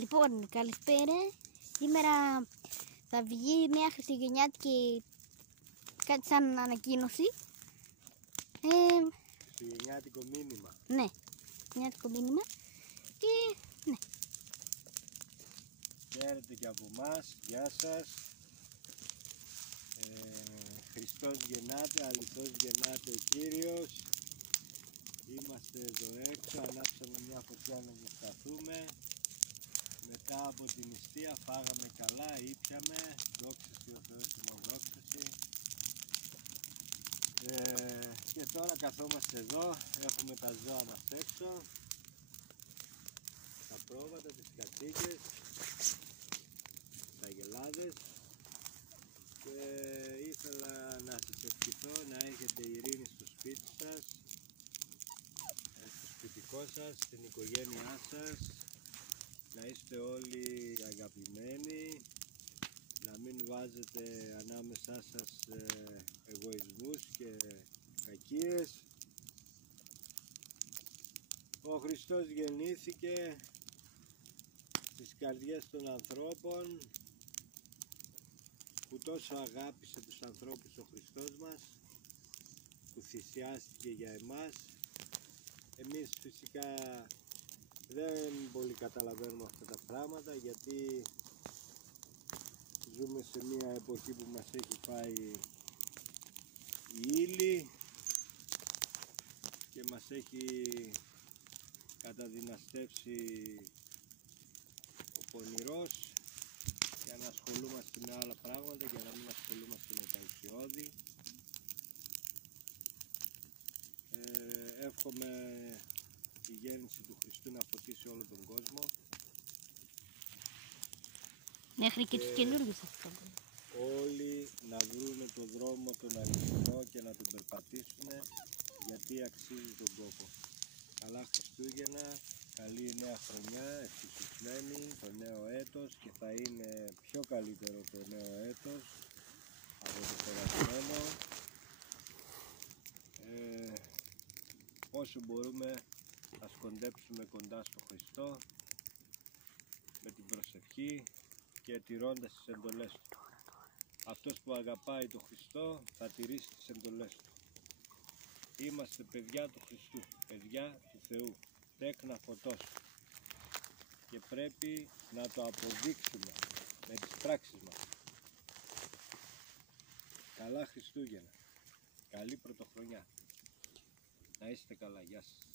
Λοιπόν, καλησπέρα. Σήμερα θα βγει μια χριστουγεννιάτικη, κάτι σαν ανακοίνωση. Χριστουγεννιάτικο μήνυμα. Ναι, χριστουγεννιάτικο μήνυμα. Και ναι. Χαίρετε και από εμάς, γεια σας. Χριστός γεννάται, αληθώς γεννάται ο Κύριος. Είμαστε εδώ έξω, ανάψαμε μια φωτιά να ζεσταθούμε. Μετά από την νηστεία φάγαμε καλά, ήπιαμε, δόξαση ο Θεός τιμοδόξαση. Και τώρα καθόμαστε εδώ, έχουμε τα ζώα μας έξω, τα πρόβατα, τις κατσίκες, τα αγελάδες, και ήθελα να σας ευχηθώ να έχετε ειρήνη στο σπίτι σας, στο σπιτικό σας, στην οικογένειά σας, να είστε όλοι αγαπημένοι, να μην βάζετε ανάμεσά σας εγωισμούς και κακίες. Ο Χριστός γεννήθηκε στις καρδιές των ανθρώπων, που τόσο αγάπησε τους ανθρώπους ο Χριστός μας, που θυσιάστηκε για εμάς. Εμείς φυσικά δεν πολύ καταλαβαίνουμε αυτά τα πράγματα, γιατί ζούμε σε μια εποχή που μας έχει φάει η ύλη και μας έχει καταδυναστεύσει ο πονηρός για να ασχολούμαστε με άλλα πράγματα, για να μην ασχολούμαστε με τα ουσιώδη. Εύχομαι η γέννηση του Χριστού να φωτίσει όλο τον κόσμο. Μέχρι και τους καινούργιους αυτό. Όλοι να βρουν τον δρόμο τον αληθινό και να τον περπατήσουν, γιατί αξίζει τον κόπο. Καλά Χριστούγεννα, καλή νέα χρονιά, ευτυχισμένη το νέο έτος, και θα είναι πιο καλύτερο το νέο έτος από το περασμένο. Όσο μπορούμε να σκοντέψουμε κοντά στο Χριστό με την προσευχή και τηρώντας τις εντολές του. Αυτός που αγαπάει τον Χριστό θα τηρήσει τις εντολές του. Είμαστε παιδιά του Χριστού, παιδιά του Θεού, τέκνα φωτός, και πρέπει να το αποδείξουμε με τις πράξεις μας. Καλά Χριστούγεννα, καλή πρωτοχρονιά, να είστε καλά, γεια σας.